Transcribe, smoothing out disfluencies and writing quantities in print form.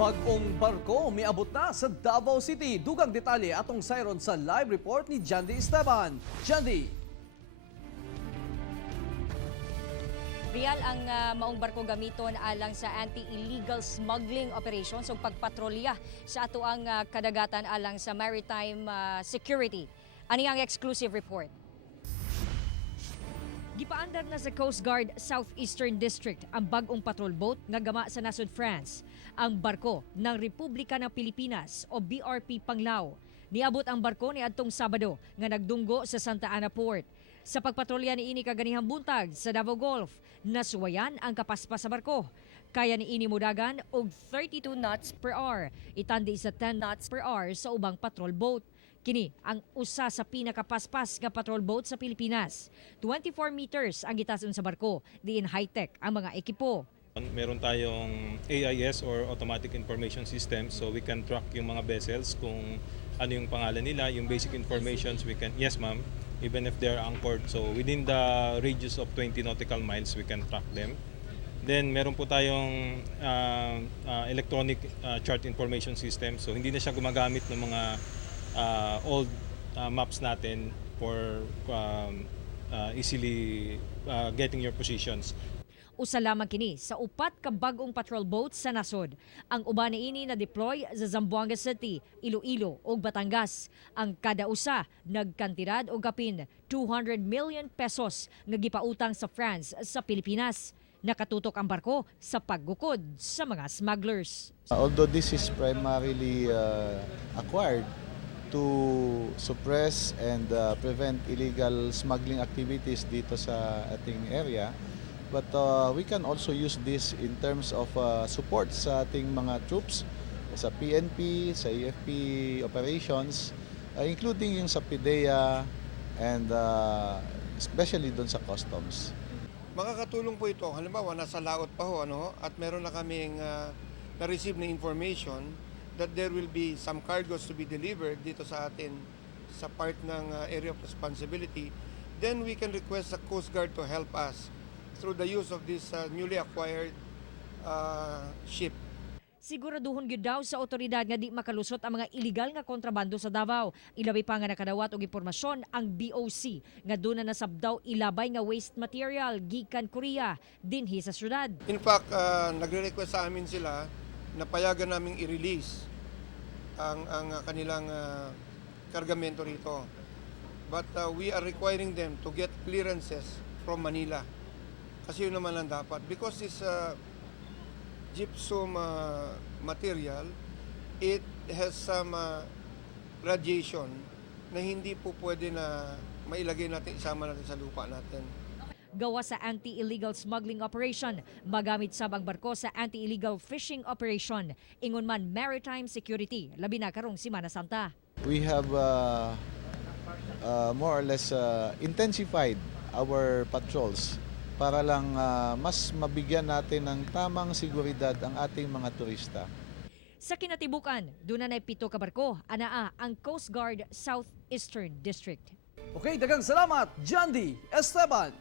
Bagong barko miabot na sa Davao City. Dugang detalye atong sayron sa live report ni Jandy Esteban. Jandy! Real ang maong barko gamiton alang sa anti-illegal smuggling operations o pagpatrolya sa ato ang kadagatan alang sa maritime security. Ani ang exclusive report? Gipaandar na sa Coast Guard Southeastern District ang bagong patrol boat nga gama sa nasod France. Ang barko ng Republika ng Pilipinas o BRP Panglao. Niabot ang barko ni adtong Sabado nga nagdunggo sa Santa Ana Port. Sa pagpatrolya ni ini kaganihang buntag sa Davao Gulf, nasuwayan ang kapaspas sa barko. Kaya ni ini mudagan og 32 knots per hour, itandi sa 10 knots per hour sa ubang patrol boat. Kini ang usa sa pinakapaspas nga patrol boat sa Pilipinas. 24 meters ang gitason sa barko, diin high-tech ang mga ekipo. Meron tayong AIS or Automatic Information System, so we can track yung mga vessels kung ano yung pangalan nila, yung basic informations we can, yes ma'am, even if they're anchored, so within the radius of 20 nautical miles we can track them. Then meron po tayong electronic chart information system, so hindi na siya gumagamit ng mga old maps natin for easily getting your positions. Usa lamang kini sa upat ka bagong patrol boats sa nasod. Ang uban niini na deploy sa Zamboanga City, Iloilo ug Batangas. Ang kada usa nagkantidad og kapin 200 million pesos nga gipautang sa France sa Pilipinas. Nakatutok ang barko sa paggukod sa mga smugglers. Although this is primarily acquired to suppress and prevent illegal smuggling activities dito sa ating area, but we can also use this in terms of support sa ating mga troops, sa PNP, sa AFP operations, including yung sa PIDEA and especially doon sa customs. Makakatulong po ito, halimbawa nasa laot pa ho, at meron na kaming na-receive na information that there will be some cargoes to be delivered dito sa atin sa part ng area of responsibility, then we can request the Coast Guard to help us through the use of this newly acquired ship. Siguraduhon gyud daw sa otoridad nga di makalusot ang mga illegal nga kontrabando sa Davao. Ilabi pa nga nakadawat og impormasyon ang BOC nga doon na nasabdaw ilabay nga waste material gikan Korea dinhi sa syudad. In fact, nagre-request sa amin sila na payagan naming i-release ang kanilang kargamento rito. But we are requiring them to get clearances from Manila. Kasi yun naman lang dapat. Because this gypsum material, it has some radiation na hindi po pwede na mailagay natin, isama natin sa lupa natin. Gawa sa anti-illegal smuggling operation, magamit sab ang barko sa anti-illegal fishing operation. Ingon man maritime security, labi na karong Semana Santa. We have more or less intensified our patrols para lang mas mabigyan natin ng tamang seguridad ang ating mga turista. Sa kinatibukan, doon na 7 ka barko, anaa ang Coast Guard Southeastern District. Okay, daghang salamat, Jandy Esteban!